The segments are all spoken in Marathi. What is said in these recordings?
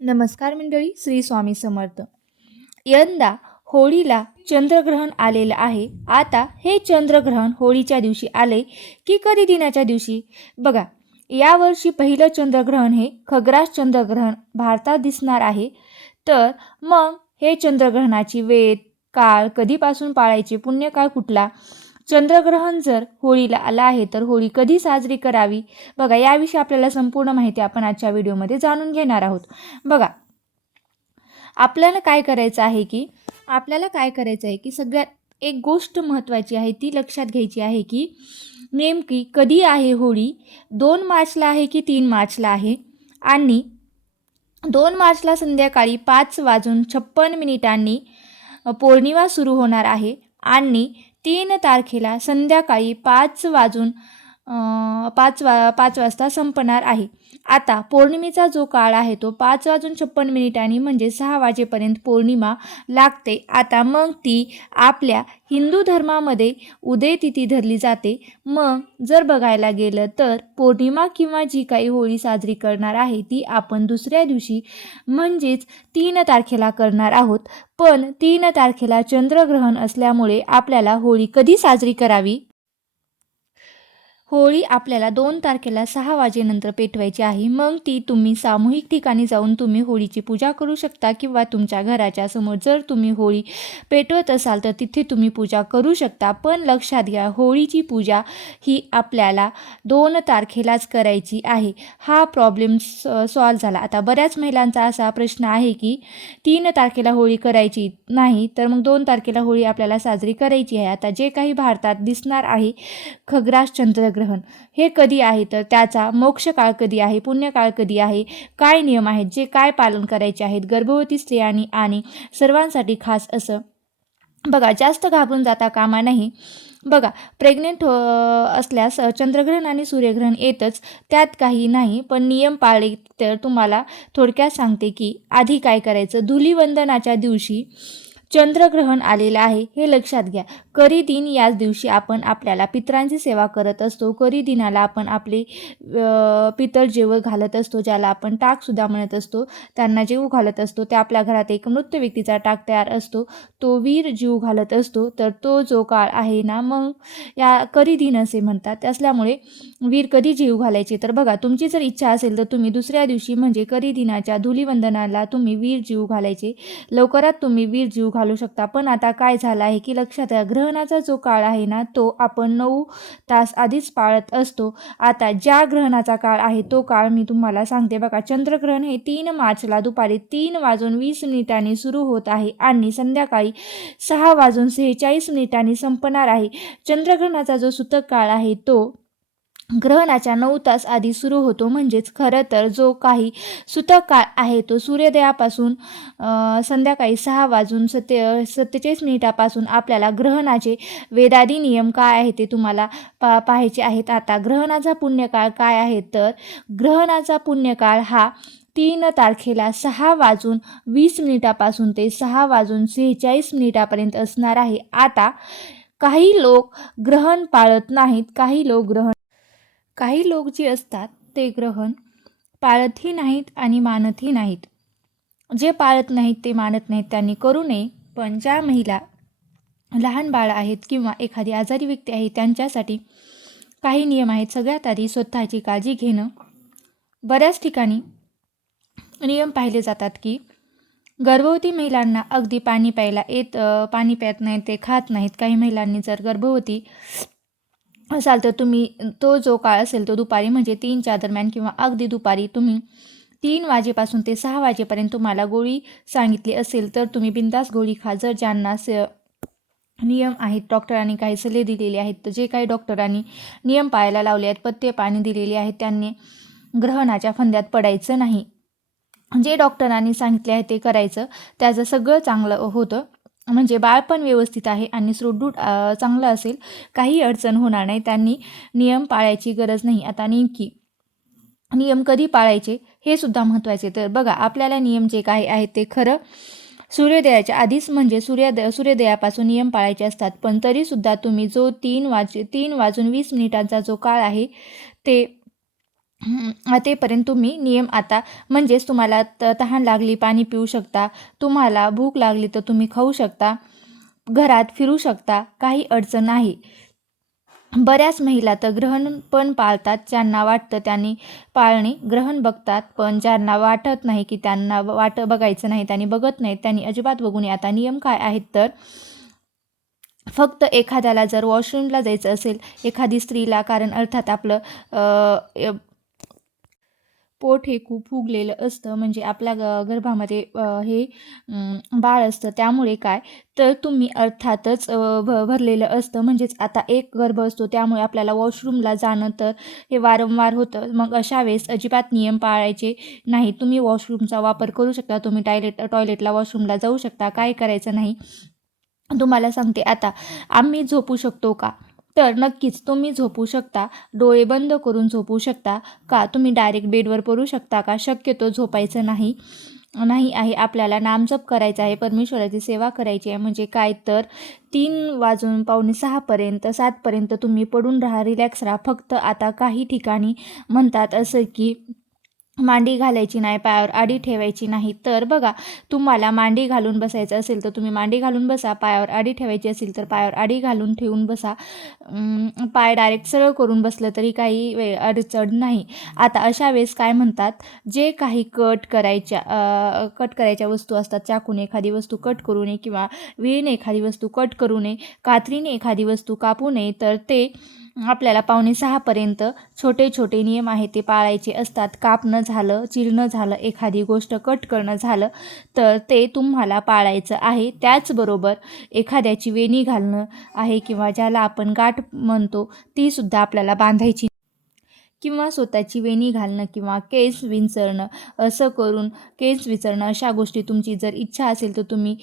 नमस्कार मंडळी, श्री स्वामी समर्थ. यंदा होळीला चंद्रग्रहण आलेलं आहे. आता हे चंद्रग्रहण होळीच्या दिवशी आले की कधी दिनाच्या दिवशी? बघा, यावर्षी पहिलं चंद्रग्रहण हे खग्रास चंद्रग्रहण भारतात दिसणार आहे. तर मग हे चंद्रग्रहणाची वेळ, काळ, कधीपासून पाळायचे, पुण्यकाळ कुठला, चंद्रग्रहण जर होळीला आला आहे तर होळी कधी साजरी करावी, बघा याविषयी आपल्याला संपूर्ण माहिती आपण आजच्या व्हिडिओमध्ये जाणून घेणार आहोत. बघा, आपल्याला काय करायचं आहे की सगळ्यात एक गोष्ट महत्त्वाची आहे ती लक्षात घ्यायची आहे की नेमकी कधी आहे होळी. 2 मार्चला आहे की 3 मार्चला आहे. आणि 2 मार्चला संध्याकाळी 5:56 पौर्णिमा सुरू होणार आहे आणि 3 तारखेला संध्याकाळी 5 वाजता संपणार आहे. आता पौर्णिमेचा जो काळ आहे तो 5:56 म्हणजे 6 वाजेपर्यंत पौर्णिमा लागते. आता मग ती आपल्या हिंदू धर्मामध्ये उदय तिथी धरली जाते. मग जर बघायला गेलं तर पौर्णिमा किंवा जी काही होळी साजरी करणार आहे ती आपण दुसऱ्या दिवशी म्हणजेच 3 तारखेला करणार आहोत. पण 3 तारखेला चंद्रग्रहण असल्यामुळे आपल्याला होळी कधी साजरी करावी? होळी आपल्याला 2 तारखेला 6 वाजेनंतर पेटवायची आहे. मग ती तुम्ही सामूहिक ठिकाणी जाऊन तुम्ही होळीची पूजा करू शकता किंवा तुमच्या घराच्या समोर जर तुम्ही होळी पेटवत असाल तर तिथे तुम्ही पूजा करू शकता. पण लक्षात घ्या, होळीची पूजा ही आपल्याला 2 तारखेलाच करायची आहे. हा प्रॉब्लेम सॉल्व झाला. आता बऱ्याच महिलांचा असा प्रश्न आहे की 3 तारखेला होळी करायची नाही तर मग 2 तारखेला होळी आपल्याला साजरी करायची आहे. आता जे काही भारतात दिसणार आहे खग्रास चंद्रग्रहण हे कधी आहे, तर त्याचा मोक्षकाळ कधी आहे, पुण्यकाळ कधी आहे, काय नियम आहेत, जे काय पालन करायचे आहेत गर्भवती स्त्रियांनी आणि सर्वांसाठी खास असं. बघा, जास्त घाबरून जाता कामा नाही. बघा, प्रेग्नेंट असल्यास चंद्रग्रहण आणि सूर्यग्रहण येतच, त्यात काही नाही. पण नियम पाळले तर तुम्हाला थोडक्यात सांगते की आधी काय करायचं. धुलीवंदनाच्या दिवशी चंद्रग्रहण आलेलं आहे हे लक्षात घ्या. करी दिन याच दिवशी आपण आपल्याला पितरांची सेवा करत असतो. करी दिनाला आपण आपले पितर जेवू घालत असतो, ज्याला आपण टाकसुद्धा म्हणत असतो. त्यांना जेवू घालत असतो. ते आपल्या घरात एक मृत व्यक्तीचा टाक तयार असतो, तो वीर जीव घालत असतो. तर तो जो काळ आहे ना, मग या करी दिन असे म्हणतात. असल्यामुळे वीर कधी जीव घालायचे, तर बघा, तुमची जर इच्छा असेल तर तुम्ही दुसऱ्या दिवशी म्हणजे करी दिनाच्या धुलीवंदनाला तुम्ही वीर जीव घालायचे. लवकरात तुम्ही वीर जीव घालू शकता. पण आता काय झालं आहे की लक्षात या ग्रहणाचा जो काळ आहे ना तो आपण 9 तास आधीच पाळत असतो. आता ज्या ग्रहणाचा काळ आहे तो काळ मी तुम्हाला सांगते. बघा, चंद्रग्रहण हे 3 मार्चला दुपारी 3:20 सुरू होत आहे आणि संध्याकाळी 6:46 संपणार आहे. चंद्रग्रहणाचा जो सूतक काळ आहे तो ग्रहणाच्या 9 तास आधी सुरू होतो. म्हणजेच खरं तर जो काही सूतक काळ आहे तो सूर्योदयापासून संध्याकाळी 6:47 आपल्याला ग्रहणाचे वेदादी नियम काय आहे ते तुम्हाला पाहायचे आहेत. आता ग्रहणाचा पुण्यकाळ काय आहे, तर ग्रहणाचा पुण्यकाळ हा 3 तारखेला 6:20 ते 6:46 असणार आहे. आता काही लोक ग्रहण पाळत नाहीत, काही लोक जे असतात ते ग्रहण पाळतही नाहीत आणि मानतही नाहीत. जे पाळत नाहीत ते मानत नाहीत त्यांनी करू नये. पण ज्या महिला लहान बाळ आहेत किंवा एखादी आजारी व्यक्ती आहे त्यांच्यासाठी काही नियम आहेत. सगळ्यात आधी स्वतःची काळजी घेणं. बऱ्याच ठिकाणी नियम पाहिले जातात की गर्भवती महिलांना अगदी पाणी प्यायत नाहीत, ते खात नाहीत. काही महिलांनी जर गर्भवती असाल तर तुम्ही तो जो काळ असेल तो दुपारी म्हणजे 3च्या दरम्यान किंवा अगदी दुपारी तुम्ही 3 वाजेपासून ते 6 वाजेपर्यंत तुम्हाला गोळी सांगितली असेल तर तुम्ही बिनधास्त गोळी खा. जर ज्यांना नियम आहेत, डॉक्टरांनी काही सल्ले दिलेले आहेत, तर जे काही डॉक्टरांनी नियम पाळायला लावले आहेत, पथ्य पाणी दिलेले आहेत, त्यांनी ग्रहणाच्या फंद्यात पडायचं नाही. जे डॉक्टरांनी सांगितले आहे ते करायचं, त्याचं सगळं चांगलं होतं. म्हणजे बाळ पण व्यवस्थित आहे आणि सुदृढ चांगलं असेल, काही अडचण होणार नाही. त्यांनी नियम पाळायची गरज नाही. आता नेमकी नियम कधी पाळायचे हे सुद्धा महत्त्वाचे. तर बघा, आपल्याला नियम जे काही आहेत ते खरं सूर्योदयाच्या आधीच म्हणजे सूर्योदयापासून नियम पाळायचे असतात. पण तरीसुद्धा तुम्ही जो 3:20 जो काळ आहे ते तेपर्यंत तुम्ही नियम आता म्हणजेच तुम्हाला तहान लागली पाणी पिऊ शकता, तुम्हाला भूक लागली तर तुम्ही खाऊ शकता, घरात फिरू शकता, काही अडचण नाही. बऱ्याच महिला तर ग्रहण पण पाळतात, ज्यांना वाटतं त्यांनी पाळणे ग्रहण बघतात, पण ज्यांना वाटत नाही की त्यांना बघायचं नाही त्यांनी बघत नाहीत, त्यांनी अजिबात बघू नये. आता नियम काय आहेत तर फक्त एखाद्याला जर वॉशरूमला जायचं असेल, एखादी स्त्रीला, कारण अर्थात आपलं पोट हे खूप फुगलेलं असतं, म्हणजे आपल्या गर्भामध्ये हे बाळ असतं, त्यामुळे काय तर तुम्ही अर्थातच भरलेलं असतं, म्हणजेच आता एक गर्भ असतो, त्यामुळे आपल्याला वॉशरूमला जाणं तर हे वारंवार होतं. मग अशा वेळेस अजिबात नियम पाळायचे नाही. तुम्ही वॉशरूमचा वापर करू शकता, तुम्ही टॉयलेटला वॉशरूमला जाऊ शकता, काय करायचं नाही. तुम्हाला सांगते आता, आम्ही झोपू शकतो का? तर नक्कीच तुम्ही झोपू शकता, डोळे बंद करून झोपू शकता का? तुम्ही डायरेक्ट बेडवर पडू शकता का? शक्यतो झोपायचं नाही नाही आहे. आपल्याला नामजप करायचा आहे, परमेश्वराची सेवा करायची आहे. म्हणजे काय तर 3 वाजून पावणे 6पर्यंत 7पर्यंत तुम्ही पडून राहा, रिलॅक्स राहा. फक्त आता काही ठिकाणी म्हणतात असं की मांडी घालायची नाही, पायावर आडी ठेवायची नाही. तर बघा, तुम्हाला मांडी घालून बसायचं असेल तर तुम्ही मांडी घालून बसा, पायावर आडी ठेवायची असेल तर पायावर आडी घालून ठेवून बसा. पाय डायरेक्ट सरळ करून बसलं तरी काही अडचण नाही. आता अशा वेळेस काय म्हणतात, जे काही कट करायच्या वस्तू असतात, चाकूने एखादी वस्तू कट करू नये किंवा विळीने एखादी वस्तू कट करू नये, कात्रीने एखादी वस्तू कापू नये, तर ते आपल्याला पावणे 6पर्यंत छोटे छोटे नियम आहेत ते पाळायचे असतात. कापणं झालं, चिरणं झालं, एखादी गोष्ट कट करणं झालं तर ते तुम्हाला पाळायचं आहे. त्याचबरोबर एखाद्याची वेणी घालणं आहे किंवा ज्याला आपण गाठ म्हणतो तीसुद्धा आपल्याला बांधायची किंवा स्वतःची वेणी घालणं किंवा केस विंचरणं, असं करून केस विंचरणं, अशा गोष्टी तुमची जर इच्छा असेल तर तुम्ही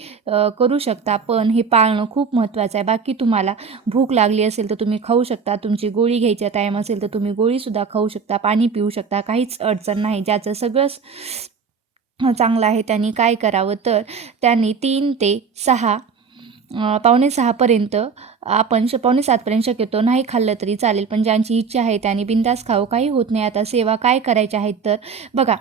करू शकता. पण हे पाळणं खूप महत्त्वाचं आहे. बाकी तुम्हाला भूक लागली असेल तर तुम्ही खाऊ शकता, तुमची गोळी घ्यायचा टाईम असेल तर तुम्ही गोळीसुद्धा खाऊ शकता, पाणी पिऊ शकता, काहीच अडचण नाही. ज्याचं सगळंच चांगलं आहे त्यांनी काय करावं तर त्यांनी 3 ते 6 पावणे 6पर्यंत आपण पावणे 7पर्यंत शक्यतो नाही खाल्लं तरी चालेल, पण ज्यांची इच्छा आहे त्यांनी बिनधास्त खावं, काही होत नाही. आता सेवा काय करायच्या आहेत तर बघा,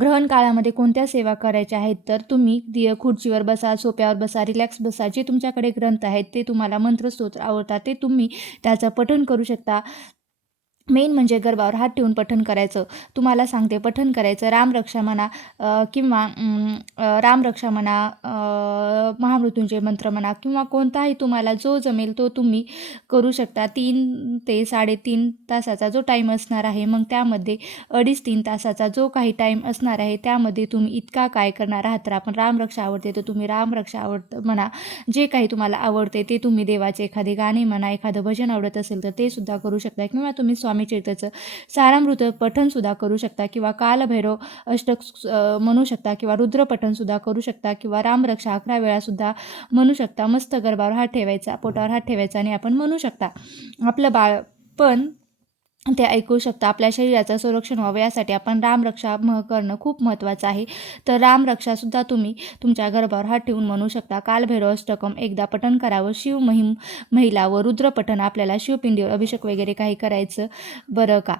ग्रहण काळामध्ये कोणत्या सेवा करायच्या आहेत तर तुम्ही खुर्चीवर बसा, सोप्यावर बसा, रिलॅक्स बसा. जे तुमच्याकडे ग्रंथ आहेत, ते तुम्हाला मंत्रस्तोत्र आवडतात ते तुम्ही त्याचं पठण करू शकता. मेन म्हणजे गर्भावर हात ठेवून पठण करायचं. तुम्हाला सांगते, पठण करायचं, रामरक्षा म्हणा किंवा रामरक्षा म्हणा, महामृत्युंजय मंत्र म्हणा किंवा कोणताही तुम्हाला जो जमेल तो तुम्ही करू शकता. 3 ते 3.5 तासाचा जो टाईम असणार आहे, मग त्यामध्ये 2.5-3 तासाचा जो काही टाईम असणार आहे, त्यामध्ये तुम्ही इतका काय करणार आहात तर आपण रामरक्षा आवडते तर तुम्ही रामरक्षा म्हणा. जे काही तुम्हाला आवडते ते तुम्ही देवाचे एखादे गाणे म्हणा, एखादं भजन आवडत असेल तर ते सुद्धा करू शकता किंवा तुम्ही स्वामी चरित्राचं सारामृत पठणसुद्धा करू शकता किंवा कालभैरव अष्टक म्हणू शकता किंवा रुद्रपठणसुद्धा करू शकता किंवा रामरक्षा 11 वेळासुद्धा म्हणू शकता. मस्त गर्भावर हात ठेवायचा, पोटावर हात ठेवायचा आणि आपण म्हणू शकता. आपलं बाळ पण ते ऐकू शकता. आपल्या शरीराचं संरक्षण व्हावं यासाठी आपण रामरक्षा करणं खूप महत्त्वाचं आहे. तर रामरक्षासुद्धा तुम्ही तुमच्या गर्भावर हात ठेवून म्हणू शकता. कालभैरव अष्टकम एकदा पठण करावं. महिला व रुद्रपठण, आपल्याला शिवपिंडीवर अभिषेक वगैरे काही करायचं बरं का.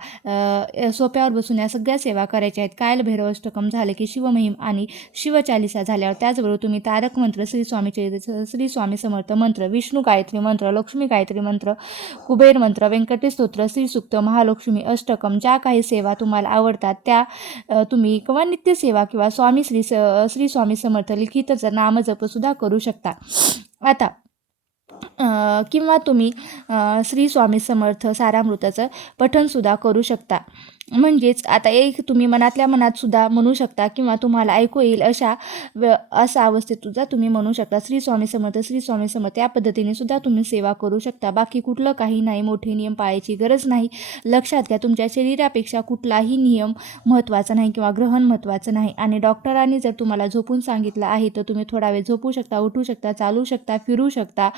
सोप्यावर बसून या सगळ्या सेवा करायच्या आहेत. कालभैरव अष्टकम झालं की शिवमहिम आणि शिवचालिसा झाल्यावर त्याचबरोबर तुम्ही तारक मंत्र, श्री स्वामी समर्थ मंत्र, विष्णू गायत्री मंत्र, लक्ष्मी गायत्री मंत्र, कुबेर मंत्र, व्यंकटेश स्तोत्र, श्रीसूक्त, महालक्ष्मी अष्टकम, ज्या काही सेवा तुम्हाला आवडतात त्या तुम्ही किंवा नित्यसेवा किंवा श्री स्वामी समर्थ लिखित नामजपसुद्धा करू शकता. आता किंवा तुम्ही श्री स्वामी समर्थ सारामृताचं पठणसुद्धा करू शकता. म्हणजेच आता एक तुम्ही मनातल्या मनातसुद्धा म्हणू शकता किंवा तुम्हाला ऐकू येईल अशा अवस्थेतसुद्धा तुम्ही म्हणू शकता. श्री स्वामी समर्थ या पद्धतीने सुद्धा तुम्ही सेवा करू शकता. बाकी कुठलं काही नाही, मोठे नियम पाळायची गरज नाही. लक्षात घ्या, तुमच्या शरीरापेक्षा कुठलाही नियम महत्त्वाचा नाही किंवा ग्रहण महत्त्वाचं नाही. आणि डॉक्टरांनी जर तुम्हाला झोपून सांगितलं आहे तर तुम्ही थोडा वेळ झोपू शकता, उठू शकता, चालू शकता, फिरू शकता,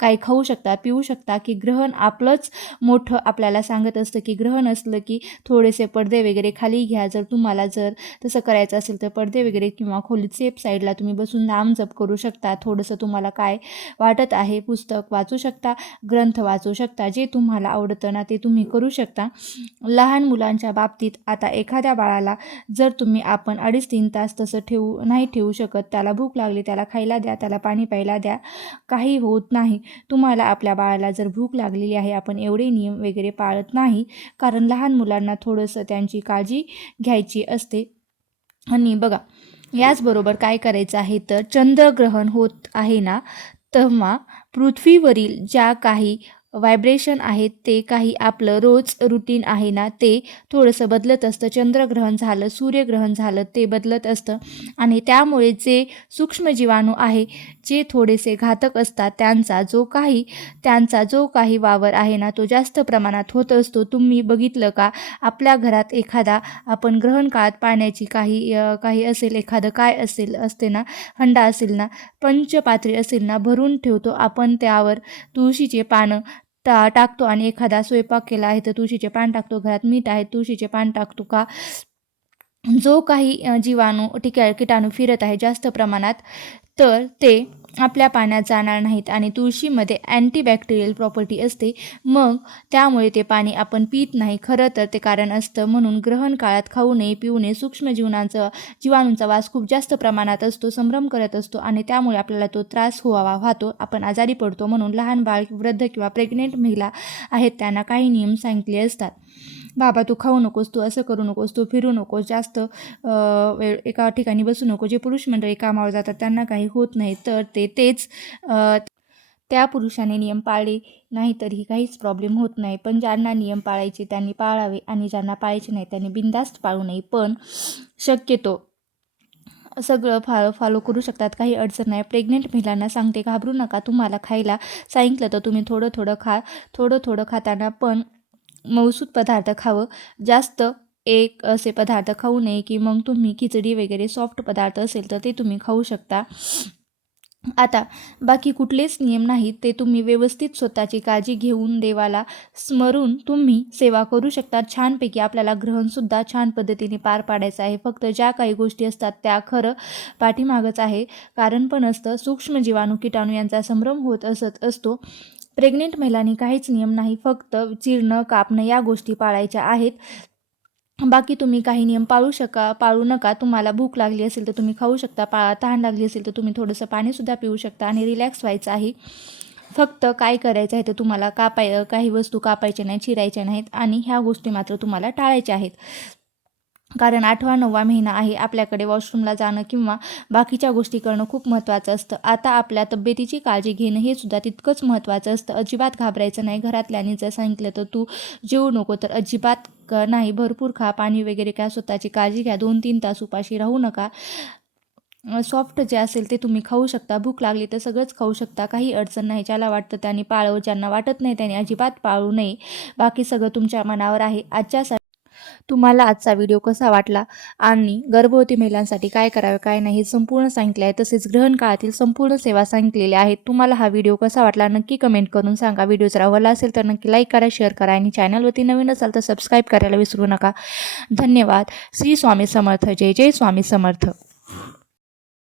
काही खाऊ शकता, पिऊ शकता. की ग्रहण आपलंच मोठं आपल्याला सांगत असतं की ग्रहण असलं की थोडेसे थोडेसे पडदे वगैरे खाली घ्या. तुम्हाला जर तसं करायचं असेल तर पडदे वगैरे किंवा खोलीत सेफ साईडला तुम्ही बसून नामजप करू शकता. थोडंसं तुम्हाला काय वाटत आहे, पुस्तक वाचू शकता, ग्रंथ वाचू शकता, जे तुम्हाला आवडतं ना ते तुम्ही करू शकता. लहान मुलांच्या बाबतीत आता एखाद्या बाळाला जर आपण 2.5-3 तास तसं नाही ठेवू शकत. त्याला भूक लागली, त्याला खायला द्या, त्याला पाणी प्यायला द्या, काही होत नाही. तुम्हाला आपल्या बाळाला जर भूक लागलेली आहे, आपण एवढे नियम वगैरे पाळत नाही, कारण लहान मुलांना थोडंसं त्यांची काळजी घ्यायची असते. आणि बघा, याचबरोबर काय करायचं आहे तर चंद्रग्रहण होत आहे ना, तेव्हा पृथ्वीवरील ज्या काही व्हायब्रेशन आहेत ते काही आपलं रोज रुटीन आहे ना ते थोडंसं बदलत असतं. चंद्रग्रहण झालं, सूर्यग्रहण झालं, ते बदलत असतं आणि त्यामुळे जे सूक्ष्म जीवाणू आहे, जे थोडेसे घातक असतात, त्यांचा जो काही वावर आहे ना तो जास्त प्रमाणात होत असतो. तुम्ही बघितलं का आपल्या घरात एखादा आपण ग्रहण काळात पाण्याची काही असेल, एखादं काय असते ना, हंडा असेल ना, पंचपात्री असेल ना, भरून ठेवतो आपण, त्यावर तुळशीचे पानं टाकतो आणि एखादा स्वयंपाक केला आहे तर तुळशीचे पान टाकतो, घरात मीठ आहे तुळशीचे पान टाकतो का, जो काही जीवाणू किटाणू फिरत आहे जास्त प्रमाणात, तर ते आपल्या पाण्यात जाणार नाहीत. आणि तुळशीमध्ये अँटीबॅक्टेरियल प्रॉपर्टी असते, मग त्यामुळे ते पाणी आपण पित नाही. खरं तर ते कारण असतं. म्हणून ग्रहण काळात खाऊ नये, पिऊ नये. सूक्ष्म जीवाणूंचा वास खूप जास्त प्रमाणात असतो, संभ्रम करत असतो आणि त्यामुळे आपल्याला तो त्रास वाहतो, आपण आजारी पडतो. म्हणून लहान बाळ, वृद्ध किंवा प्रेग्नेंट महिला आहेत त्यांना काही नियम सांगितले असतात. बाबा तू खाऊ नकोस, तू असं करू नकोस, तू फिरू नकोस, जास्त वेळ एका ठिकाणी बसू नको. जे पुरुष मंडळी कामावर जातात त्यांना काही होत नाही, तर तेच त्या पुरुषाने नियम पाळले नाही तरीही काहीच प्रॉब्लेम होत नाही. पण ज्यांना नियम पाळायचे त्यांनी पाळावे आणि ज्यांना पाळायचे नाही त्यांनी बिनधास्त पाळू नये. पण शक्यतो सगळं फॉलो करू शकतात, काही अडचण नाही. प्रेग्नेंट महिलांना सांगते, घाबरू नका. तुम्हाला खायला सांगितलं तर तुम्ही थोडं थोडं खाताना पण मऊसूद पदार्थ खावं. जास्त एक असे पदार्थ खाऊ नये की मग तुम्ही खिचडी वगैरे सॉफ्ट पदार्थ असेल तर ते तुम्ही खाऊ शकता. आता बाकी कुठलेच नियम नाहीत, ते तुम्ही व्यवस्थित स्वतःची काळजी घेऊन देवाला स्मरून तुम्ही सेवा करू शकता. छानपैकी आपल्याला ग्रहणसुद्धा छान पद्धतीने पार पाडायचं आहे. फक्त ज्या काही गोष्टी असतात त्या खरं पाठीमागच आहे, कारण पण असतं. सूक्ष्म जीवाणू, किटाणू यांचा संभ्रम होत असतो. प्रेग्नेंट महिलांनी काहीच नियम नाही, फक्त चिरणं, कापणं या गोष्टी पाळायच्या आहेत. बाकी तुम्ही काही नियम पाळू नका. तुम्हाला भूक लागली असेल तर तुम्ही खाऊ शकता, तहान लागली असेल तर तुम्ही थोडंसं पाणीसुद्धा पिऊ शकता आणि रिलॅक्स व्हायचं आहे. फक्त काय करायचं आहे तर तुम्हाला काही वस्तू कापायच्या नाही, चिरायच्या नाहीत आणि ह्या गोष्टी मात्र तुम्हाला टाळायच्या आहेत. कारण 8वा-9वा महिना आहे, आपल्याकडे वॉशरूमला जाणं किंवा बाकीच्या गोष्टी करणं खूप महत्त्वाचं असतं. आता आपल्या तब्येतीची काळजी घेणं हे सुद्धा तितकंच महत्त्वाचं असतं. अजिबात घाबरायचं नाही. घरातल्यांनी जर सांगितलं तर तू जेवू नको तर अजिबात नाही, भरपूर खा, पाणी वगैरे काय, स्वतःची काळजी घ्या. 2-3 तास उपाशी राहू नका. सॉफ्ट जे असेल ते तुम्ही खाऊ शकता. भूक लागली तर सगळंच खाऊ शकता, काही अडचण नाही. ज्याला वाटतं त्यांनी पाळावं, ज्यांना वाटत नाही त्यांनी अजिबात पाळू नये. बाकी सगळं तुमच्या मनावर आहे. तुम्हाला आजचा व्हिडिओ कसा वाटला आणि गर्भवती महिलांसाठी काय करावे काय नाही हे संपूर्ण सांगितले आहे. तसेच ग्रहण काळातील संपूर्ण सेवा सांगितलेल्या आहेत. तुम्हाला हा व्हिडिओ कसा वाटला नक्की कमेंट करून सांगा. व्हिडिओ जर आवडला असेल तर नक्की लाईक करा, शेअर करा आणि चॅनलवरती नवीन असाल तर सबस्क्राईब करायला विसरू नका. धन्यवाद. श्री स्वामी समर्थ. जय जय स्वामी समर्थ.